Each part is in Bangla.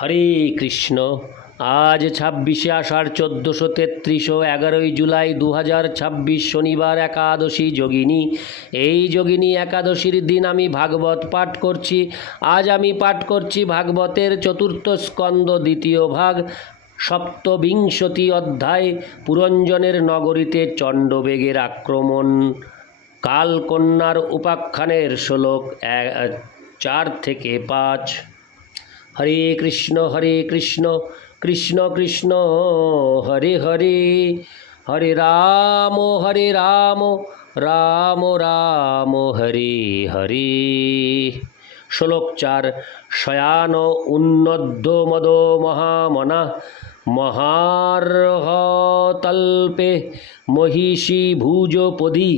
হরে কৃষ্ণ। আজ 26শে আষাঢ় 1433 11ই জুলাই 2026 শনিবার একাদশী যোগিনী। এই যোগিনী একাদশীর দিন আমি ভাগবত পাঠ করছি। আজ আমি পাঠ করছি ভাগবতের চতুর্থ স্কন্দ দ্বিতীয় ভাগ সপ্তবিংশতি অধ্যায় পুরঞ্জনের নগরীতে চণ্ডবেগের আক্রমণ। কালকন্যার উপাখ্যানের শ্লোক 4 থেকে 5। হরে কৃষ্ণ কৃষ্ণ কৃষ্ণ হরে হরে, হরে রাম রাম রাম হরে হরে। শ্লোক 4। শয়ান উন্নদ্য মদ মহামনা মহার্হতল্পে মহিষী ভুজপদি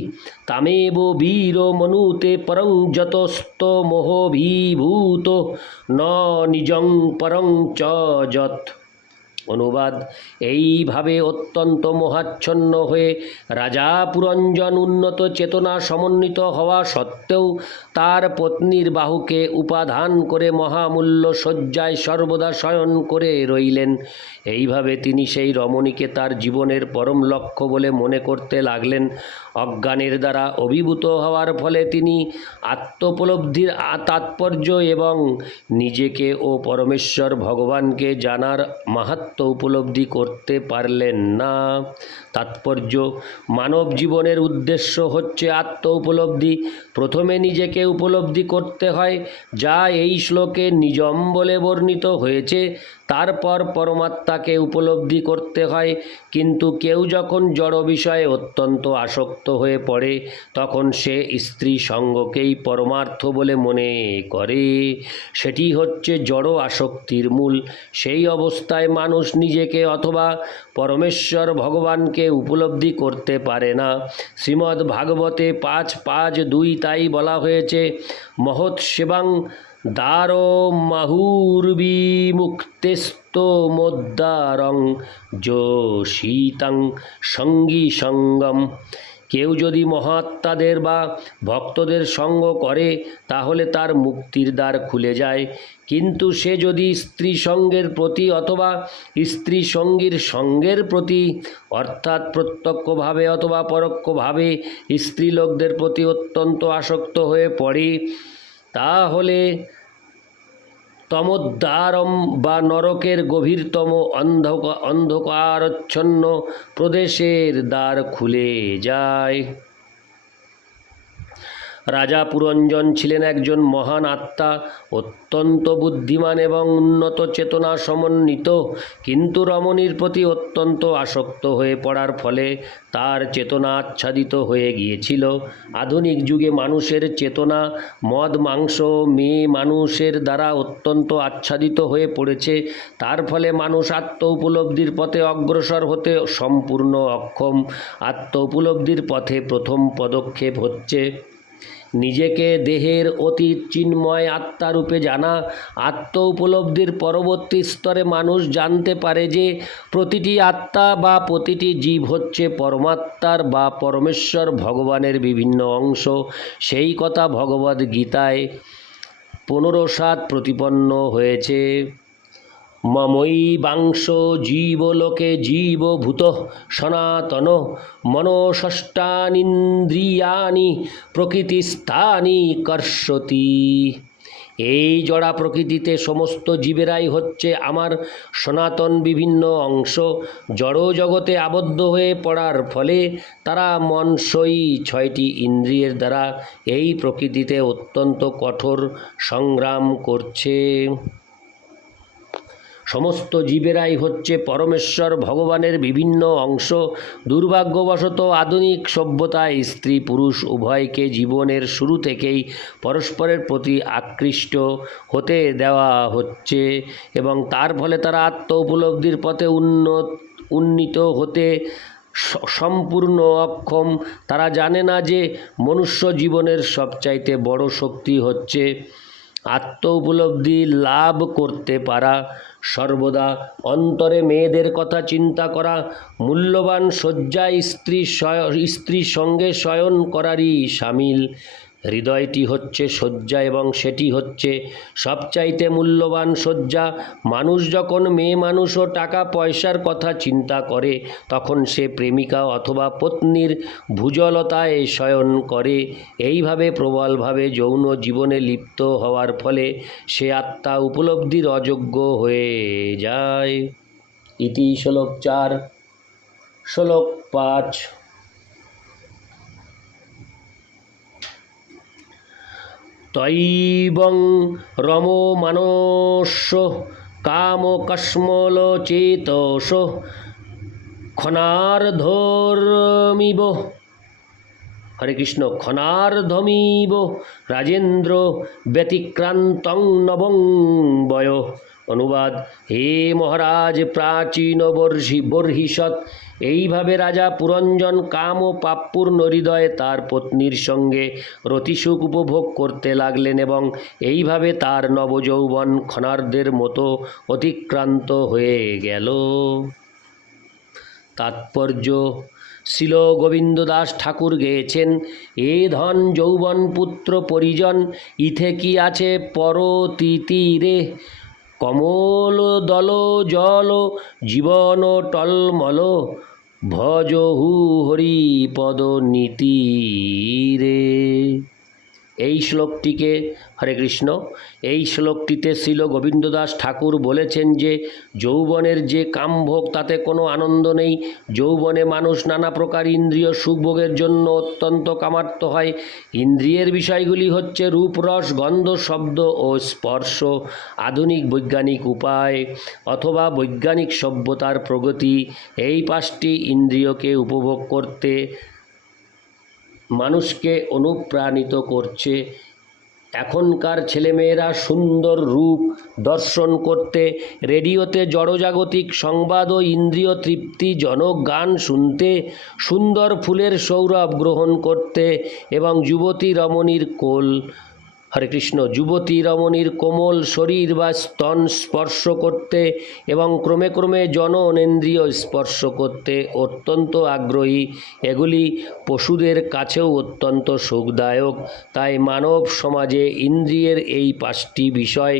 তামেব বীর মনুতে পরং যতস্ত মোহভিভূত ন নিজং পরং চ যৎ। অনুবাদ: এইভাবে অত্যন্ত মোহাচ্ছন্ন হয়ে রাজা পুরঞ্জন উন্নত চেতনা সমন্বিত হওয়া সত্ত্বেও তার পত্নীর বাহুকে উপাধান করে মহামূল্য শয্যায় সর্বদা শয়ন করে রইলেন। এইভাবে তিনি সেই রমণীকে তার জীবনের পরম লক্ষ্য বলে মনে করতে লাগলেন। অজ্ঞানের দ্বারা অভিভূত হওয়ার ফলে তিনি আত্মোপলব্ধির তাৎপর্য এবং নিজেকে ও পরমেশ্বর ভগবানকে জানার মাহাত্ম্য উপলব্ধি করতে পারলেন না। তাৎপর্য: মানব জীবনের উদ্দেশ্য হচ্ছে আত্ম উপলব্ধি। প্রথমে নিজেকে উপলব্ধি করতে হয়, যা এই শ্লোকে নিজম বলে বর্ণিত হয়েছে। তারপর পরমাত্মাকে উপলব্ধি করতে হয়। কিন্তু কেউ যখন জড় বিষয়ে অত্যন্ত আসক্ত হয়ে পড়ে, তখন সে স্ত্রী সঙ্গকেই পরমার্থ বলে মনে করে। সেটি হচ্ছে জড় আসক্তির মূল। সেই অবস্থায় মানুষ নিজেকে অথবা পরমেশ্বর ভগবানকে উপলব্ধি করতে পারে না। শ্রীমদ্ ভাগবতে 5.5.2 তাই বলা হয়েছে, মহৎ সেবাং দারো মাহুর্বিমুক্তেস্তমোদ্দারং যোশীতং সঙ্গী সঙ্গম। কেউ যদি মহাত্মাদের বা ভক্তদের সঙ্গ করে, তাহলে তার মুক্তির দ্বার খুলে যায়। কিন্তু সে যদি স্ত্রী সঙ্গের প্রতি অথবা স্ত্রী সঙ্গীর সঙ্গের প্রতি, অর্থাৎ প্রত্যক্ষভাবে অথবা পরোক্ষভাবে স্ত্রীলোকদের প্রতি অত্যন্ত আসক্ত হয়ে পড়ে, তাহলে তমোদ্দারম বা নরকের গভীরতম অন্ধকারাচ্ছন্ন প্রদেশের দ্বার খুলে যায়। রাজা পুরঞ্জন ছিলেন একজন মহান আত্মা, অত্যন্ত বুদ্ধিমান এবং উন্নত চেতনা সমন্বিত। কিন্তু রমণীর প্রতি অত্যন্ত আসক্ত হয়ে পড়ার ফলে তার চেতনা আচ্ছাদিত হয়ে গিয়েছিল। আধুনিক যুগে মানুষের চেতনা মদ মাংস মেয়ে মানুষের দ্বারা অত্যন্ত আচ্ছাদিত হয়ে পড়েছে। তার ফলে মানুষ আত্ম উপলব্ধির পথে অগ্রসর হতে সম্পূর্ণ অক্ষম। আত্ম উপলব্ধির পথে প্রথম পদক্ষেপ হচ্ছে নিজেকে দেহের অতীত চিন্ময় আত্মারূপে জানা। আত্ম উপলব্ধির পরবর্তী স্তরে মানুষ জানতে পারে যে প্রতিটি আত্মা বা প্রতিটি জীব হচ্ছে পরমাত্মার বা পরমেশ্বর ভগবানের বিভিন্ন অংশ। সেই কথা ভগবদ্ গীতায় 15:7 প্রতিপন্ন হয়েছে। মমৈবাংশ জীবলোকে জীবভূতঃ সনাতন মনষষ্টানীন্দ্রিয়াণি প্রকৃতিস্থানি কর্ষতি। এই জড়া প্রকৃতিতে সমস্ত জীবেরাই হচ্ছে আমার সনাতন বিভিন্ন অংশ। জড় জগতে আবদ্ধ হয়ে পড়ার ফলে তারা মনসই 6টি ইন্দ্রিয়ের দ্বারা এই প্রকৃতিতে অত্যন্ত কঠোর সংগ্রাম করছে। সমস্ত জীবেরাই হচ্ছে পরমেশ্বর ভগবানের বিভিন্ন অংশ। দুর্ভাগ্যবশত আধুনিক সভ্যতায় স্ত্রী পুরুষ উভয়কে জীবনের শুরু থেকেই পরস্পরের প্রতি আকৃষ্ট হতে দেওয়া হচ্ছে এবং তার ফলে তারা আত্ম উপলব্ধির পথে উন্নীত হতে সম্পূর্ণ অক্ষম। তারা জানে না যে মনুষ্য জীবনের সবচাইতে বড় শক্তি হচ্ছে আত্ম উপলব্ধি লাভ করতে পারা। সর্বদা অন্তরে মেয়েদের কথা চিন্তা করা, মূল্যবান শয্যায় স্ত্রী সঙ্গে শয়ন করারই সামিল। হৃদয়টি হচ্ছে শয্যা এবং সেটি হচ্ছে সবচাইতে মূল্যবান শয্যা। মানুষ যখন মেয়ে মানুষ ও টাকা পয়সার কথা চিন্তা করে তখন সে প্রেমিকা অথবা পত্নীর ভুজলতায় শয়ন করে। এইভাবে প্রবলভাবে যৌন জীবনে লিপ্ত হওয়ার ফলে সে আত্মা উপলব্ধির অযোগ্য হয়ে যায়। ইতি শ্লোক 4। শ্লোক 5। তৈবং রমো মানস্য কাম কস্মলচেতস ক্ষণার্ধর্মিব। হরে কৃষ্ণ। ক্ষণার্ধমিব রাজেন্দ্র ব্যতিক্রান্তং নবং বয়। অনুবাদ: হে মহারাজ প্রাচীন বর্হিষৎ, এইভাবে রাজা পুরঞ্জন কাম ও পাপপূর্ণ হৃদয়ে তার পত্নীর সঙ্গে রতিসুখ উপভোগ করতে লাগলেন এবং এইভাবে তার নবযৌবন ক্ষণার্ধের মতো অতিক্রান্ত হয়ে গেল। তাৎপর্য: শ্রীল গোবিন্দ দাস ঠাকুর গেয়েছেন, এ ধন যৌবন পুত্র পরিজন ইথে কি আছে পরতিতীরে। কমল দল জল জীবন টলমল ভজহু হরিপদ নীতিরে। এই শ্লোকটিকে হরে কৃষ্ণ এই শ্লোকটিতে শ্রীল গোবিন্দদাস ঠাকুর বলেছেন যে যৌবনের যে কামভোগ তাতে কোনো আনন্দ নেই। যৌবনে মানুষ নানা প্রকার ইন্দ্রিয় সুখভোগের জন্য অত্যন্ত কামার্ত হয়। ইন্দ্রিয়ের বিষয়গুলি হচ্ছে রূপ, রস, গন্ধ, শব্দ ও স্পর্শ। আধুনিক বৈজ্ঞানিক উপায় অথবা বৈজ্ঞানিক সভ্যতার প্রগতি এই 5টি ইন্দ্রিয়কে উপভোগ করতে মানুষকে অনুপ্রাণিত করছে। এখনকার ছেলেমেয়েরা সুন্দর রূপ দর্শন করতে, রেডিওতে জড়জাগতিক সংবাদ ও ইন্দ্রিয় তৃপ্তিজনক গান শুনতে, সুন্দর ফুলের সৌরভ গ্রহণ করতে এবং যুবতী রমণীর হরে কৃষ্ণ যুবতী রমণীর কোমল শরীর বা স্তন স্পর্শ করতে এবং ক্রমে ক্রমে জননেন্দ্রিয় স্পর্শ করতে অত্যন্ত আগ্রহী। এগুলি পশুদের কাছেও অত্যন্ত সুখদায়ক। তাই মানব সমাজে ইন্দ্রিয়ের এই 5টি বিষয়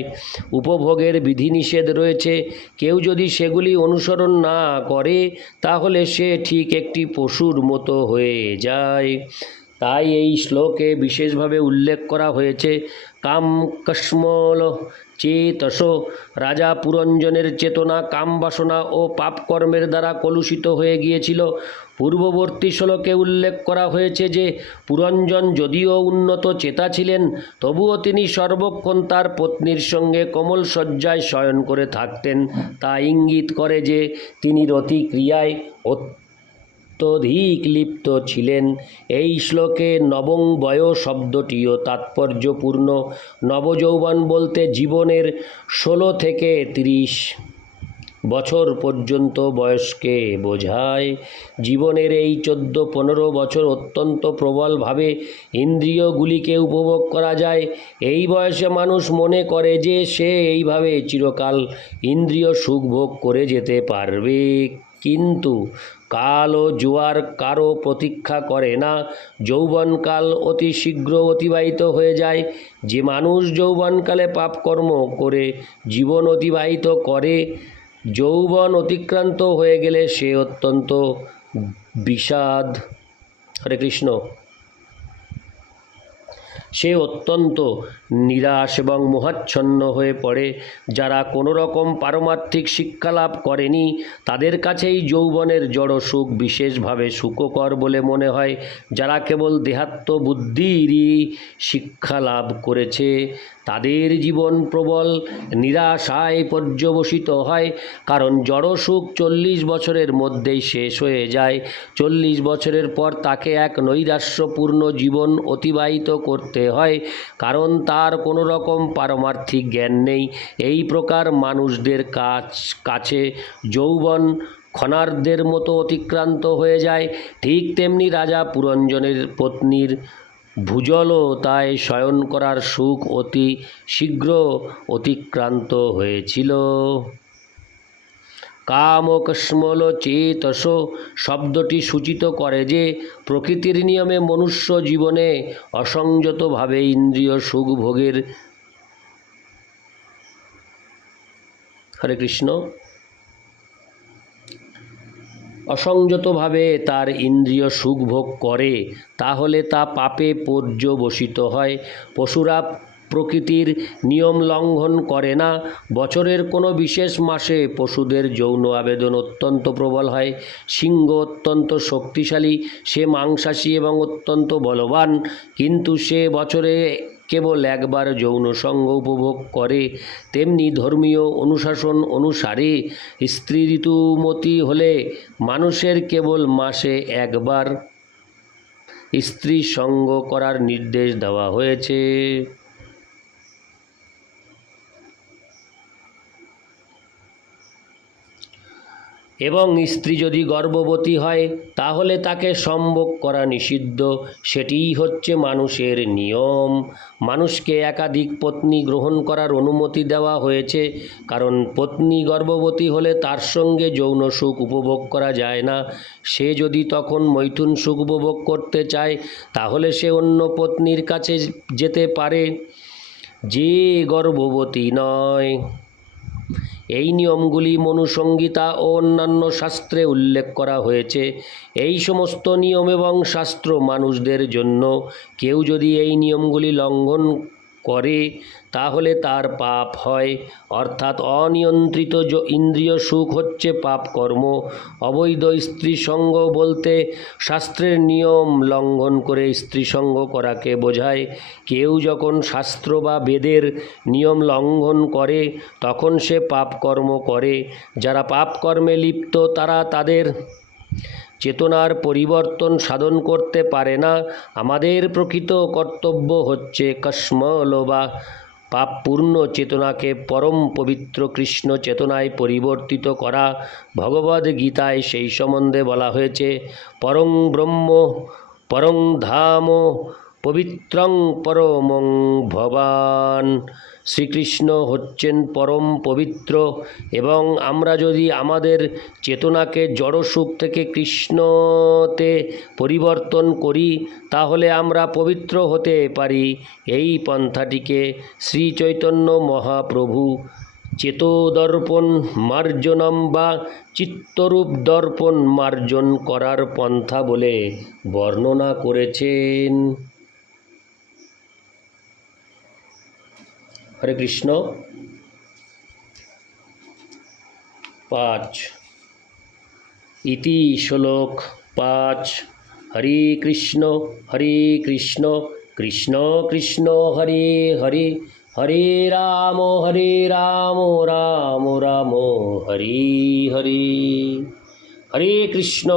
উপভোগের বিধিনিষেধ রয়েছে। কেউ যদি সেগুলি অনুসরণ না করে তাহলে সে ঠিক একটি পশুর মতো হয়ে যায়। তাই এই শ্লোকে বিশেষভাবে উল্লেখ করা হয়েছে কাম কস্মল চেতস। রাজা পুরঞ্জনের চেতনা কামবাসনা ও পাপকর্মের দ্বারা কলুষিত হয়ে গিয়েছিল। পূর্ববর্তী শ্লোকে উল্লেখ করা হয়েছে যে পুরঞ্জন যদিও উন্নত চেতা ছিলেন তবুও তিনি সর্বক্ষণ তার পত্নীর সঙ্গে কোমল শয্যায় শয়ন করে থাকতেন। তা ইঙ্গিত করে যে তিনি রতিক্রিয়ায় অত্যধিক লিপ্ত ছিলেন। এই শ্লোকে নবং বয় শব্দটিও তাৎপর্যপূর্ণ। নবযৌবন বলতে জীবনের 16 থেকে 30 বছর পর্যন্ত বয়সকে বোঝায়। জীবনের এই 14-15 বছর অত্যন্ত প্রবলভাবে ইন্দ্রিয়গুলিকে উপভোগ করা যায়। এই বয়সে মানুষ মনে করে যে সে এইভাবে চিরকাল ইন্দ্রিয় সুখভোগ করে যেতে পারবে। কিন্তু কাল ও জোয়ার কারও প্রতীক্ষা করে না। যৌবনকাল অতি শীঘ্র অতিবাহিত হয়ে যায়। যে মানুষ যৌবনকালে পাপকর্ম করে জীবন অতিবাহিত করে, যৌবন অতিক্রান্ত হয়ে গেলে সে অত্যন্ত বিষাদ হরে কৃষ্ণ সে অত্যন্ত নিরাশ এবং মোহাচ্ছন্ন হয়ে পড়ে। যারা কোনো রকম পারমার্থিক শিক্ষা লাভ করেনি তাদের কাছেই যৌবনের জড় সুখ বিশেষভাবে সুখকর বলে মনে হয়। যারা কেবল দেহাত্ম বুদ্ধিরই শিক্ষা লাভ করেছে তাদের জীবন প্রবল নিরাশায় পর্যবসিত হয়। কারণ জড় সুখ 40 বছরের মধ্যেই শেষ হয়ে যায়। 40 বছরের পর তাকে এক নৈরাশ্যপূর্ণ জীবন অতিবাহিত করতে হয়, কারণ তার কোনো রকম পারমার্থিক জ্ঞান নেই। এই প্রকার মানুষদের কাছে যৌবন ক্ষণার্ধের মতো অতিক্রান্ত হয়ে যায়। ঠিক তেমনি রাজা পুরঞ্জনের পত্নীর ভুজলতায় শয়ন করার সুখ অতি শীঘ্র অতিক্রান্ত হয়েছিল। কামকস্মল চেতস শব্দটি সূচিত করে যে প্রকৃতির নিয়মে মনুষ্য জীবনে অসংযতভাবে ইন্দ্রিয় সুখ ভোগের হরে কৃষ্ণ অসংযতভাবে তার ইন্দ্রিয় সুখ ভোগ করে তাহলে তা পাপে পর্যবসিত হয়। পশুরা প্রকৃতির নিয়ম লঙ্ঘন করে না। বছরের কোনো বিশেষ মাসে পশুদের যৌন আবেদন অত্যন্ত প্রবল হয়। সিংহ অত্যন্ত শক্তিশালী, সে মাংসাশী এবং অত্যন্ত বলবান, কিন্তু সে বছরে কেবল একবার যৌন সঙ্গ উপভোগ করে। তেমনি ধর্মীয় অনুশাসন অনুসারে স্ত্রী ঋতুমতী হলে মানুষের কেবল মাসে একবার স্ত্রী সঙ্গ করার নির্দেশ দেওয়া হয়েছে। এবং স্ত্রী যদি গর্ভবতী হয় তাহলে তাকে সম্ভোগ করা নিষিদ্ধ। সেটিই হচ্ছে মানুষের নিয়ম। মানুষকে একাধিক পত্নী গ্রহণ করার অনুমতি দেওয়া হয়েছে, কারণ পত্নী গর্ভবতী হলে তার সঙ্গে যৌন সুখ উপভোগ করা যায় না। সে যদি তখন মৈথুন সুখ উপভোগ করতে চায় তাহলে সে অন্য পত্নীর কাছে যেতে পারে, যে গর্ভবতী নয়। এই নিয়মগুলি মনুসংহিতা ও অন্যান্য শাস্ত্রে উল্লেখ করা হয়েছে। এই সমস্ত নিয়ম এবং শাস্ত্র মানুষদের জন্য। কেউ যদি এই নিয়মগুলি লঙ্ঘন করে তাহলে তার পাপ হয়, অর্থাৎ অনিয়ন্ত্রিত ইন্দ্রিয় সুখ হচ্ছে পাপ কর্ম। অবৈধ স্ত্রী সঙ্গ বলতে শাস্ত্রের নিয়ম লঙ্ঘন করে স্ত্রী সঙ্গ করাকে বোঝায়। কেউ যখন শাস্ত্র বা বেদের নিয়ম লঙ্ঘন করে তখন সে পাপ কর্ম করে। যারা পাপ কর্মে লিপ্ত তারা তাদের চেতনার পরিবর্তন সাধন করতে পারে না। আমাদের প্রকৃত কর্তব্য হচ্ছে কস্মল বা পাপপূর্ণ চেতনাকে পরম পবিত্র কৃষ্ণ চেতনায় পরিবর্তিত করা। ভগবদ্ গীতায় সেই সম্বন্ধে বলা হয়েছে, পরং ব্রহ্ম পরং ধাম পবিত্রং পরমং ভবান। শ্রীকৃষ্ণ হচ্ছেন পরম পবিত্র, এবং আমরা যদি আমাদের চেতনাকে জড়সুখ থেকে কৃষ্ণতে পরিবর্তন করি তাহলে আমরা পবিত্র হতে পারি। এই পন্থাটিকে শ্রী চৈতন্য মহাপ্রভু চেতোদর্পণ মার্জনম বা চিত্তরূপ দর্পণ মার্জন করার পন্থা বলে বর্ণনা করেছেন। হরে কৃষ্ণ। 5 ইতি শ্লোক 5। হরে কৃষ্ণ কৃষ্ণ কৃষ্ণ হরে হরে, হরে রাম রাম রাম হরে হরে। হরে কৃষ্ণ।